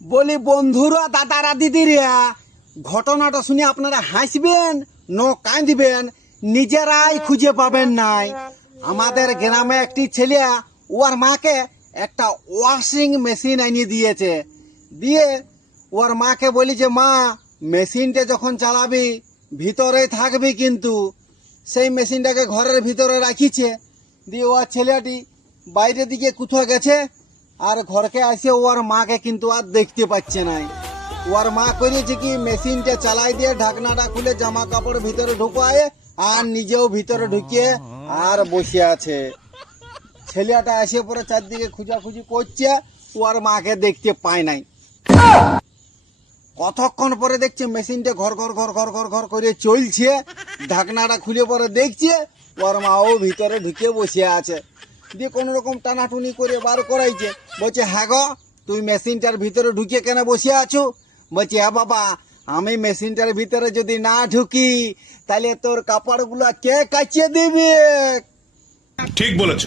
বলি, বন্ধুরা, দাদারা, দিদিরা, ঘটনাটা শুনে আপনারা হাসবেন ন কাঁদবেন নিজেরাই খুঁজে পাবেন নাই। আমাদের গ্রামে একটি ছেলে, ওর মাকে একটা ওয়াশিং মেশিন এনে দিয়েছে। দিয়ে ওর মাকে বলি যে, মা, মেশিনটা যখন চালাবি, ভিতরেই থাকবি কিন্তু। সেই মেশিনটাকে ঘরের ভিতরে রাখিছে। দিয়ে ওর ছেলেটি বাইরের দিকে কোথাও গেছে আর ঘরকে আসে ওর মাকে কিন্তু আর দেখতে পাচ্ছে নাই। ওর মা করেছে কি, মেশিনটা চালাই দিয়ে ঢাকনাটা খুলে জামা কাপড় ভিতরে ঢুকায় আর নিজেও ভিতরে ঢুকিয়ে আর বসে আছে। ছেলেটা এসে পরে চারদিকে খুঁজাখুঁজি করছে ওর মাকে দেখতে পায় নাই। কতক্ষণ পরে দেখছে মেশিনটা ঘর ঘর ঘর ঘর ঘর ঘর করে চলছে, ঢাকনাটা খুলে পরে দেখছে ওর মাও ভিতরে ঢুকে বসে আছে। দিয়ে কোনো রকম টানাটুনি করে বার করাইছে। বলছে হ্যাঁ গো, তুই মেশিনটার ভিতরে ঢুকে কেন বসে আছো? বলছে হ্যাঁ বাবা, আমি মেশিনটার ভিতরে যদি না ঢুকি, তাহলে তোর কাপড়গুলো কে কাচিয়ে দিবে? ঠিক বলেছ।